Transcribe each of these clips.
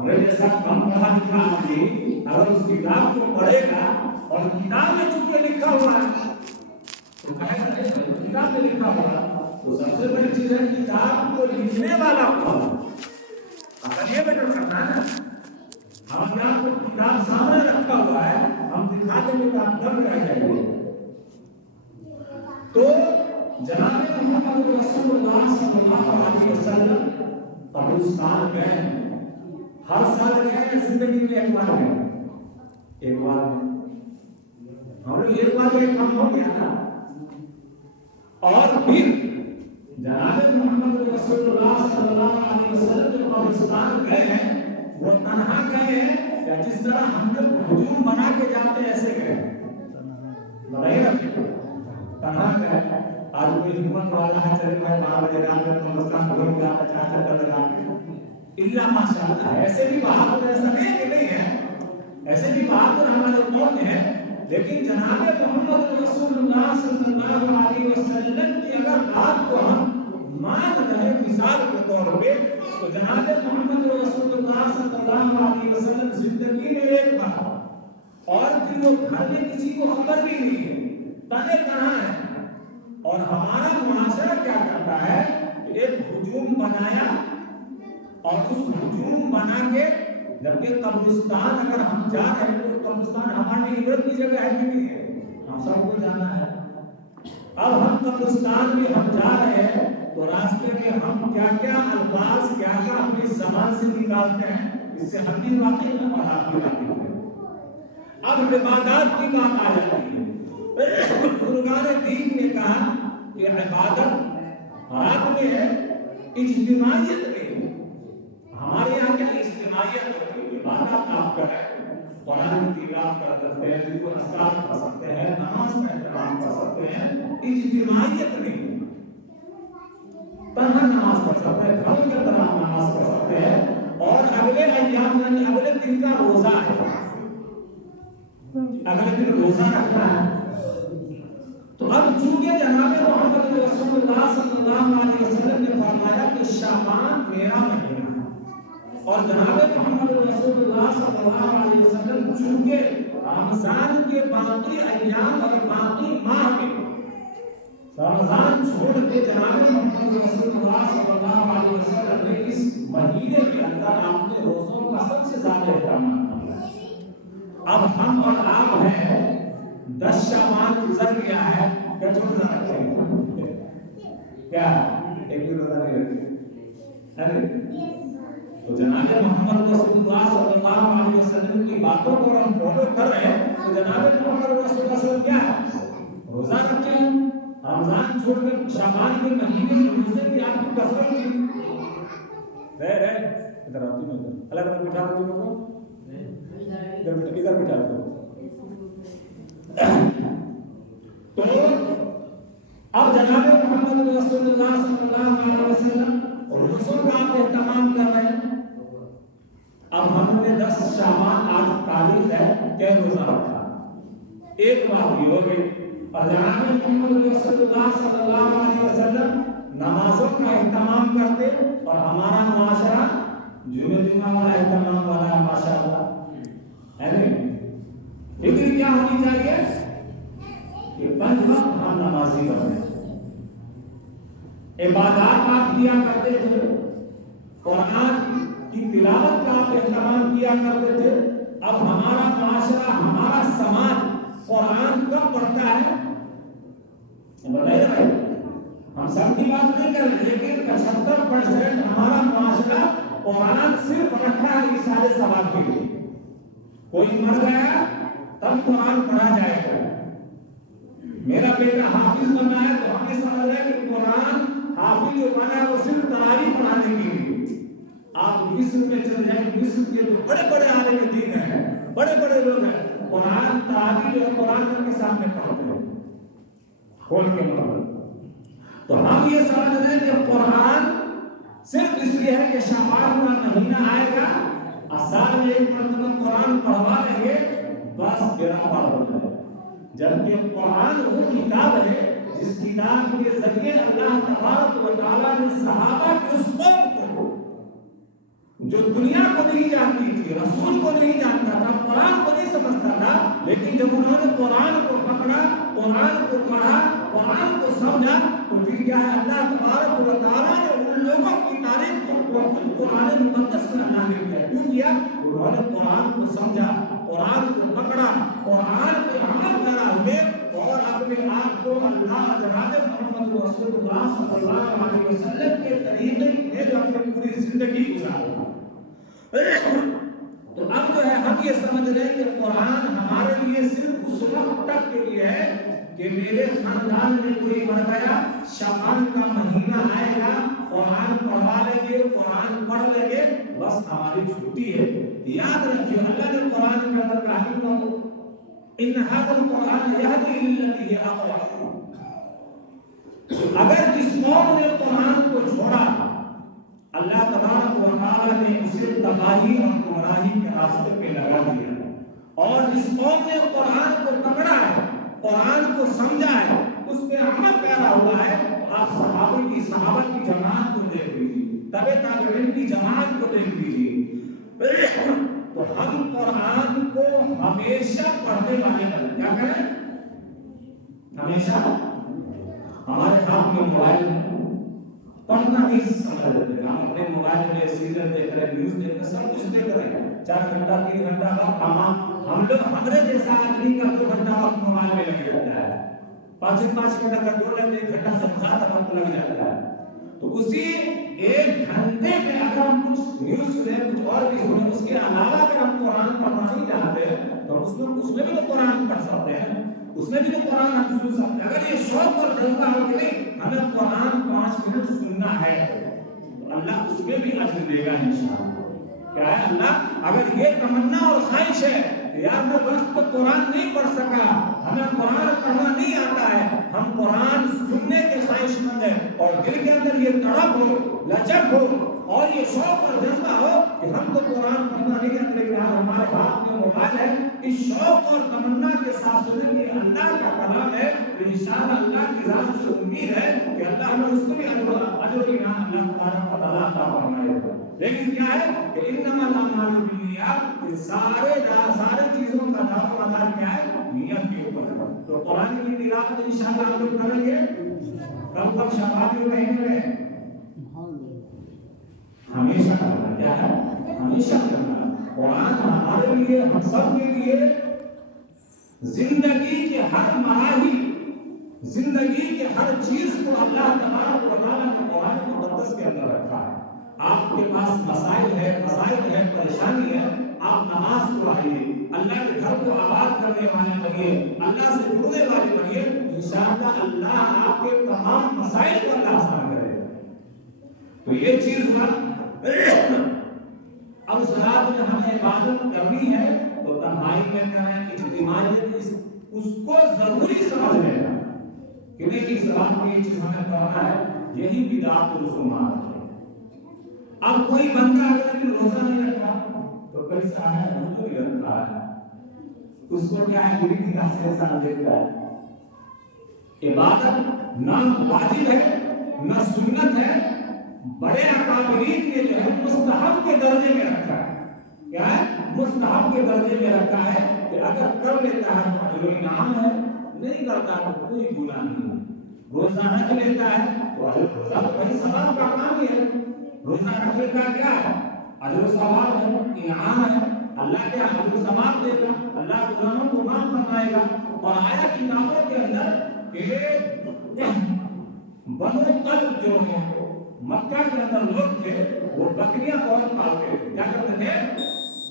ہمارے جیسا کم پڑھا لکھا آدمی اگر اس کتاب کو پڑھے گا اور کتاب میں چونکہ لکھا ہوا ہے تو کہے گا کتاب میں لکھا ہوا تو سب سے بڑی چیز ہے کتاب کو لکھنے والا کون اگر یہ بیٹر کرنا ہے ہم آپ کو کتاب سامنے رکھا ہوا ہے ہم دکھا دیں گے تو آپ دم رہ جائیں گے. تو جناب محمد رسول اللہ صلی اللہ علیہ وسلم قبرستان گئے ہر سال گئے زندگی میں ایک بار گئے ایک بار ہم لوگ ایک بار ایک کام ہو گیا تھا. اور پھر جناب محمد رسول اللہ صلی اللہ علیہ وسلم جو قبرستان گئے ہیں وہ تنہا گئے ہیں یا جس طرح ہم لوگ ہجوم بنا کے جاتے ہیں ایسے گئے لڑائی رکھے تنہا گئے. آج کوئی حکومت والا ہے چلے بھائی 12 بجے رات میں قبرستان بھر کے آتا چاہتا کر لگا الا ماشاءاللہ ایسے بھی بہادر ایسا نہیں کہ نہیں ہے ایسے بھی بہادر ہمارے قوم ہیں لیکن جناب محمد رسول اللہ صلی اللہ علیہ وسلم کی اگر بات کو ہم مان رہے مثال کے طور پہ تو جناب محمد رسول اللہ صلی اللہ علیہ وسلم زندگی میں ایک بار اور پھر وہ گھر میں کسی کو خبر بھی نہیں ہے تنے کہاں ہے. اور ہمارا معاشرہ کیا کرتا ہے ایک ہجوم بنایا اور اس ہجوم بنا کے جبکہ قبرستان اگر ہم جا رہے ہیں تو قبرستان ہمارے عبرت کی جگہ ہے کہ نہیں ہے ہم سب کو جانا ہے. اب ہم قبرستان میں ہم جا رہے ہیں تو راستے میں ہم کیا کیا الفاظ کیا کیا اپنی زبان سے نکالتے ہیں اس سے ہم بھی واقعی میں پڑھا ہیں. اب عبادات کی بات آ جاتی ہے. بزرگان دین نے کہا کہ عبادت رات میں ہے اجتماعیت میں ہمارے یہاں کیا اجتماعیت ہوتی ہے عبادت آپ کا ہے قرآن کی تلاوت کر سکتے ہیں ذکر و اذکار کر سکتے ہیں نماز کا اہتمام کر سکتے ہیں اجتماعیت میں تنہا نماز پڑھ سکتے ہیں گھروں کے طرح نماز پڑھ سکتے ہیں. اور اگلے ایام یعنی اگلے دن کا روزہ ہے اگلے دن روزہ رکھنا ہے. تو اب چونکہ جناب محمد رسول اللہ صلی اللہ علیہ وسلم نے فرمایا کہ شعبان میرا مہینہ ہے اور جناب محمد رسول اللہ صلی اللہ علیہ وسلم چونکہ رمضان کے باقی ایام اور باقی ماہ میں رمضان چھوڑ کے جناب محمد رسول اللہ صلی اللہ علیہ وسلم نے اس مہینے کے اندر اپنے روزوں کا سب سے زیادہ اہتمام کیا. اب ہم اور آپ ہیں 10 شعبان گزر گیا ہے کیا چھوڑنا رکھیں کیا ایک بھی روزہ نہیں رکھیں. تو جناب محمد رسول اللہ صلی اللہ علیہ وسلم کی باتوں کو ہم فالو کر رہے ہیں تو جناب محمد رسول اللہ صلی اللہ علیہ وسلم کیا ہے روزہ رکھیں رمضان چھوڑ کے شعبان کے مہینے میں روزے کی آپ کی کثرت کی رہے ادھر آتی میں الگ الگ بٹھا دو تم کو ادھر بٹھا دو. تو اب جناب محمد رسول اللہ صلی اللہ علیہ وسلم روزوں کا آپ اہتمام کر رہے ہیں. اب ہم نے 10 شعبان آج تاریخ ہے کہ روزہ رکھا ایک بار بھی ہو گئی اور جناب محمد رسول اللہ صلی اللہ علیہ وسلم نمازوں کا اہتمام کرتے اور ہمارا معاشرہ جمعہ والا اہتمام والا ہے ماشاءاللہ ہے نہیں. فکر کیا ہونی چاہیے کہ 5 وقت ہم نمازی بنے عبادات آپ کیا کرتے تھے قرآن کی تلاوت کا آپ اہتمام کیا کرتے تھے. اب ہمارا معاشرہ ہمارا سماج قرآن کب پڑھتا ہے بتائیے بھائی ہم سب کی بات نہیں کر رہے لیکن 75% ہمارا معاشرہ قرآن صرف رکھا ہے اشارے ثواب کے لیے. کوئی مر گیا تب قرآن پڑھا جائے گا. میرا بیٹا حافظ بنا ہے تو ہمیں سمجھ رہے ہیں کہ قرآن حافظ جو بنا ہے وہ صرف تراویح پڑھانے کے لیے. آپ مصر میں چل جائیں مصر کے جو بڑے بڑے عالم دین ہیں بڑے بڑے لوگ ہیں قرآن تراویح جو ہے قرآن کے سامنے پڑھتے ہیں کھول کے مطلب. تو ہم یہ سمجھ رہے ہیں کہ قرآن صرف اس لیے ہے کہ شعبان کا مہینہ آئے گا سال میں ایک مرتبہ قرآن پڑھوا لیں گے بس میرا پڑھ ہو جائے. جبکہ قرآن وہ کتاب ہے جس کتاب کے ذریعے اللہ تبارک و تعالیٰ نے صحابہ کی اس قوم کو جو دنیا کو نہیں جانتی تھی، رسول کو نہیں جانتا تھا، قرآن کو نہیں سمجھتا تھا، لیکن جب انہوں نے قرآن کو پکڑا، قرآن کو پڑھا، قرآن کو سمجھا، تو پھر کیا ہے اللہ تبارک و تعالیٰ نے ان لوگوں کی تعریف کو قرآن مقدس میں اللہ نے کیا. کیوں کیا؟ انہوں نے قرآن کو سمجھا، قرآن کو پکڑا، قرآن پہ عمل کرا ہوئے اور اپنے آپ کو اللہ جناب محمد رسول اللہ صلی اللہ علیہ وسلم کے طریقے میں جو اپنی پوری زندگی گزارا. تو اب جو ہے ہم یہ سمجھ رہے ہیں کہ قرآن ہمارے لیے صرف اس وقت تک کے لیے ہے کہ میرے خاندان میں کوئی مر گیا، شعبان کا مہینہ آئے گا، قرآن پڑھوا لیں گے، قرآن پڑھ لیں گے، بس ہماری چھٹی ہے. یاد رکھیے اللہ نے قرآن کے اندر کہا ہے ان هذا القرآن يهدي للتي هي اقوم. اگر جس قوم نے قرآن کو چھوڑا، اللہ تبارک و تعالی نے اسے تباہی اور گمراہی کے راستے پہ لگا دیا. اور جس قوم نے قرآن کو پکڑا ہے، قرآن کو سمجھا ہے، اس پہ عمل پیرا ہوا ہے، آپ صحابہ کی جماعت کو دیکھ لیجیے، تبع تابعین کی جماعت کو دیکھ لیجیے. تو ہم قرآن کو ہمیشہ پڑھنے والے بنیں. کیا کریں؟ ہمیشہ. ہمارے ہاتھ میں موبائل ہے، پڑھنا نہیں سمجھ لیتے، ہم اپنے موبائل میں سیریل دیکھ رہے، نیوز دیکھ رہے، سب کچھ دیکھ رہے ہیں. 4 گھنٹہ 3 گھنٹہ وقت ہم لوگ ہمارے جیسا آدمی کا 2 گھنٹہ وقت موبائل میں لگے رہتا ہے. 5 گھنٹہ کا 2 لیتے 1 گھنٹہ سے زیادہ وقت لگ جاتا ہے. تو اسی 1 گھنٹے میں اگر ہم کچھ نیوز سنیں، کچھ اور بھی سنیں، اس کے علاوہ اگر ہم قرآن پڑھنا نہیں جانتے تو اس میں بھی تو قرآن پڑھ سکتے ہیں، اس میں بھی تو قرآن ہم سن سکتے ہیں. اگر یہ شوق اور جذبہ ہو کہ نہیں ہمیں قرآن 5 منٹ سننا ہے تو اللہ اس میں بھی اجر دے گا انشاءاللہ. کیا ہے؟ اللہ اگر یہ تمنا اور خواہش ہے یار میں وقت تو قرآن نہیں پڑھ سکا، ہمیں قرآن پڑھنا نہیں آتا ہے، ہم قرآن سننے کے خواہش مند ہیں اور دل کے اندر یہ تڑپ ہو، لچک ہو اور یہ شوق اور جذبہ ہو کہ ہم تو قرآن پڑھنا نہیں آتے لیکن ہمارے ہاتھ میں موبائل ہے، اس شوق اور تمنا کے ساتھ سنیں کہ اللہ کا کلام ہے، انشاءاللہ اللہ کی ذات سے امید ہے کہ اللہ ہمیں اس کو بھی اجر و انعام اللہ تبارک و تعالیٰ عطا فرمائے گا. لیکن کیا ہے کہ انما الاعمال بالنیات، سارے چیزوں کا دار و مدار کیا ہے؟ نیت کے اوپر ہے. تو قرآن کی تلاوت انشاءاللہ ہم لوگ کریں گے کب شعبان کے مہینے میں ہمیشہ کرنا. کیا ہے؟ ہمیشہ کرنا. قرآن ہمارے لیے، ہم سب کے لیے زندگی کے ہر مراحل، زندگی کے ہر چیز کو اللہ تبارک و تعالیٰ نے قرآن مقدس کے اندر رکھا ہے. آپ کے پاس مسائل ہے، پریشانی ہے، آپ نماز پڑھائیے، اللہ کے گھر کو آباد کرنے والے بنیے، اللہ سے جڑنے والے بنیے، انشاءاللہ اللہ آپ کے تمام مسائل کو اللہ آسان کرے گا. تو یہ چیز ہوا. اب اس رات میں ہمیں عبادت کرنی ہے تو تنہائی میں کریں، اجتماعیت اس کو ضروری سمجھ لینا کہ نہیں اس رات میں یہ چیز ہمیں کرنا ہے. یہی بدعت و رسومات ہے. اب کوئی بندہ اگر روزہ نہیں رکھا تو کیسا ہے؟ روزہ بھی رکھا ہے، اس کو کیا ہے؟ گری کا احسان دیتا ہے. عبادت نہ واجب ہے نہ سنت ہے، بڑے اکابرین نے جو ہے مستحب کے درجے میں رکھا ہے. کیا ہے؟ مستحب کے درجے میں رکھا ہے کہ اگر کر لیتا ہے تو اجر و انعام ہے، نہیں کرتا تو کوئی گناہ نہیں. روزہ رکھ لیتا ہے تو روزہ تو بھائی ثواب کا کام ہی ہے. روزہ رکھنے کا کیا ہے؟ اجر و ثواب ہے، انعام ہے. اللہ کیا اجر و ثواب دے گا، اللہ گناہوں کو معاف فرمائے گا. اور آیا کتابوں کے اندر کہ بنو قلب جو ہیں مکہ کے اندر لوگ تھے وہ بکریاں بہت پالتے تھے. کیا کرتے تھے؟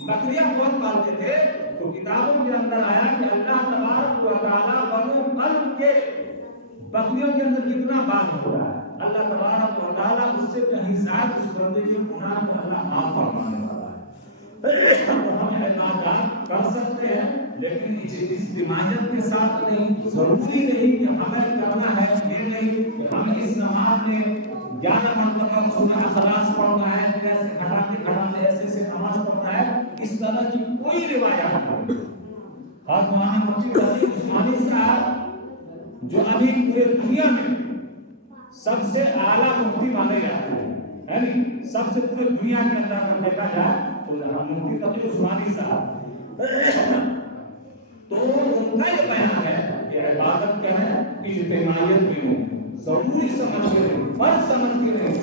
بکریاں بہت پالتے تھے. تو کتابوں کے اندر آیا کہ اللہ تبارک و تعالیٰ بنو قلب کے بکریوں کے اندر کتنا باغ ہوتا ہے، اللہ تبارک و تعالیٰ اس سے کہیں زیادہ اس بندے کے گناہ کو اللہ معاف فرمانے والا ہے. تو ہم عبادات کر سکتے ہیں لیکن اجتماعیت کے ساتھ نہیں. ضروری نہیں کہ ہمیں کرنا ہے، یہ نہیں کہ ہم اس نماز میں 11 مرتبہ سورہ اخلاص پڑھنا ہے، ایسے کھڑاتے ایسے نماز پڑھنا ہے. اس طرح کی کوئی روایت نہیں. اور مولانا مفتی رضی عثمانی صاحب جو ابھی پورے دنیا میں سب سے اعلیٰ مفتی مانے جاتے ہیں، سب سے پورے دنیا کے اندر اگر دیکھا جائے تو مفتی تقی عثمانی صاحب تو ان کا یہ بیان ہے کہ عبادت کیا ہے، اجتماعیت بھی ہو، ضروری سمجھ کے نہیں، فرض سمجھ کے نہیں،